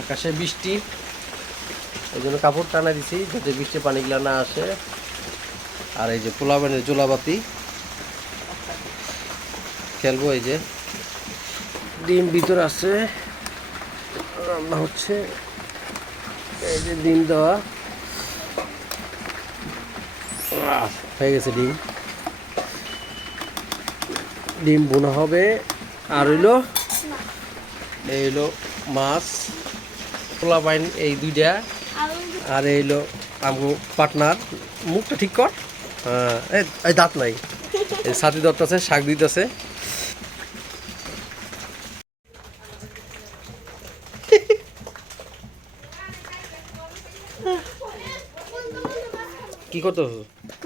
আকাশে বৃষ্টি, ওই জন্য কাপড় টানা দিছি যাতে বৃষ্টির পানিগুলো না আসে। আর এই যে পোলাপানের জোলাবাতি খেলবো। এই যে ডিম ভিতর আছে, রান্না হচ্ছে। এই যে ডিম দেওয়া হয়ে গেছে, ডিম ডিম বোনা হবে। আর হইলো এই হইলো মাছ, পোলাপাইন এই দুইটা। আর এই হইলো আমগো পার্টনার, মুখটা ঠিক কর। হ্যাঁ, এই দাঁত নাই, এই সাথী দত্ত আছে, শাক দিতেছে। কি করতো?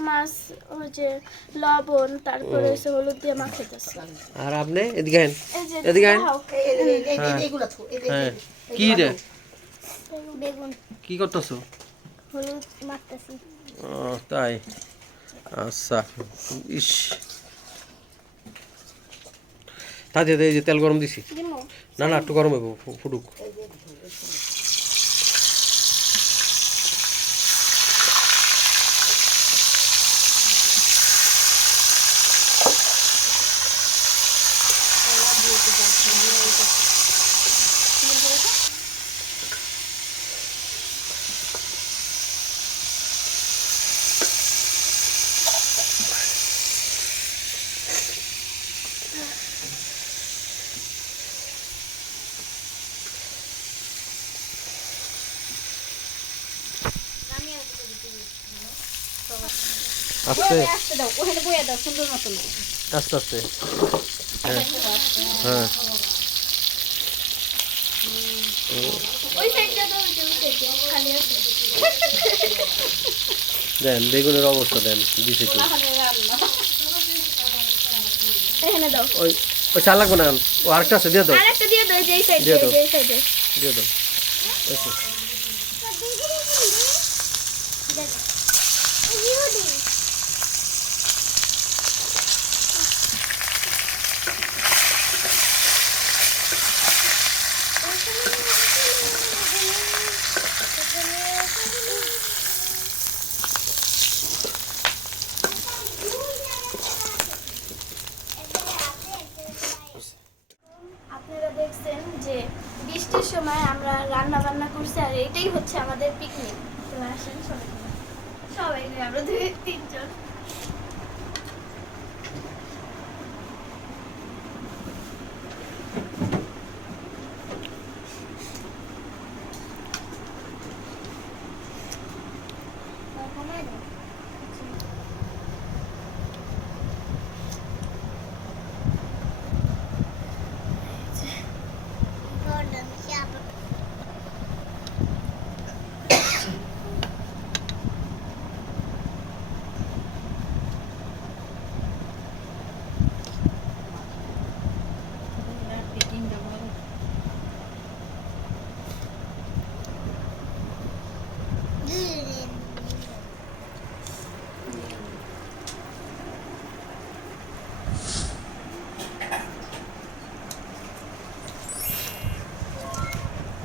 মাছ হচ্ছে লবণ, তারপরে হচ্ছে হলুদ দিয়ে মাখাইতেছে। আর আপনি এদিকে আইন, এই যে এদিকে আইন। দাও, হ্যাঁ, কি রে, বেগুন কি করতেছো? হলুদ মাখতেছি। তাই, আচ্ছা। ইস, তাতে এই যে তেল গরম দিছি। দিমু না না, একটু গরম হইব, ফুটুক। আস্তে আস্তে দাও, ওখানে বইয়া দাও সুন্দর মতন। আস্তে আস্তে। হ্যাঁ হ্যাঁ, ওই সাইডটা দাও, ওই সাইডটা খালি আছে। দেন বেগুনের অবস্থা দেন, দিছে কি। এখানে দাও, ওই ওই চাল লাগবে না, ও আরেকটা আছে, দিয়ে দাও, আরেকটা দিয়ে দাও, যেই সাইডে দিয়ে দাও। যেই সাইডে। দিয়ে দাও। আচ্ছা। আপনারা দেখছেন যে বৃষ্টির সময় আমরা রান্না বান্না করছি, আর এটাই হচ্ছে আমাদের পিকনিক। তো আসেন সবাই, সবাই নয়, আমরা 2-3 জন।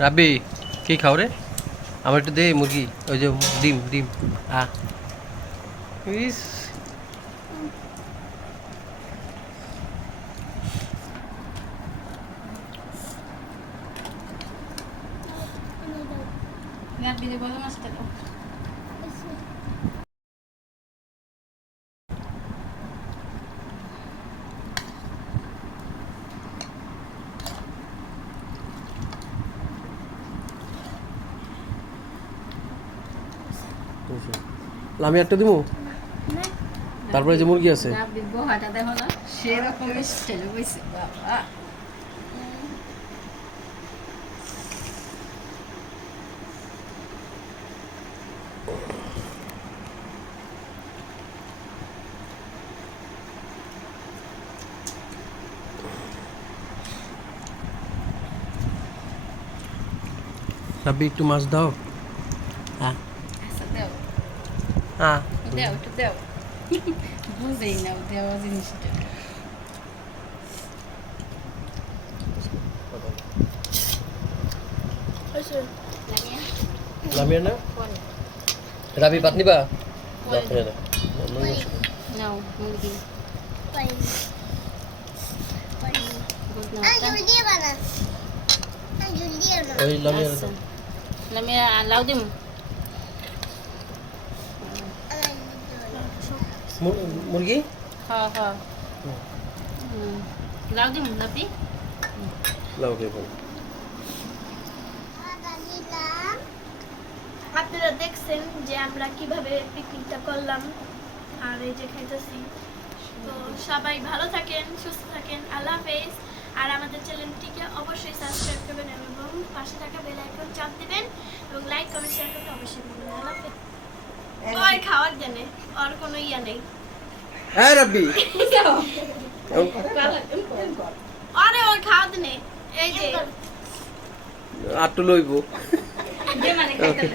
রাব্বি, কি খাও রে? আমার একটু দে মুরগি, ওই যে ডিম ডিম। ইস, আমি একটা দিব, তারপরে যে মুরগি আছে। সেরকম স্টাইল হয়েছে বাবা। রাব্বি একটু মাছ দাও। হ্যাঁ আচ্ছা দেও হ্যাঁ, দেও একটু দেও। বুঝেই নাও দেওয়া জিনিসটা। ওই বসো নামিয়ে না পরে রাবি ভাত নিবা পরে না না নাও মুরগি গুড নাও ওই নামিয়ে আচ্ছা লামিয়া লাউ দিম মুরগি হ্যাঁ হ্যাঁ লাউ দিম লাপি লাউ দেবো আপনারা দেখছেন যে আমরা কিভাবে পিকনিকটা করলাম আর এই যে খাইতেছি। তো সবাই ভালো থাকেন, সুস্থ থাকেন, আল্লাহ হাফেজ। আর আমাদের চ্যানেলটিকে অবশ্যই সাবস্ক্রাইব করবেন এবং পাশে থাকা বেল আইকন চাপ দিবেন এবং লাইক কমেন্ট শেয়ার করতে অবশ্যই ভুলবেন না। আল্লাহ হাফেজ। ওই খাওয়ার জানে আর কোনো ইয়া নেই। হ্যাঁ রাব্বি আরে ওর খাওয়াতে নেই, এই যে আটটু লইব যে মানে খাইতে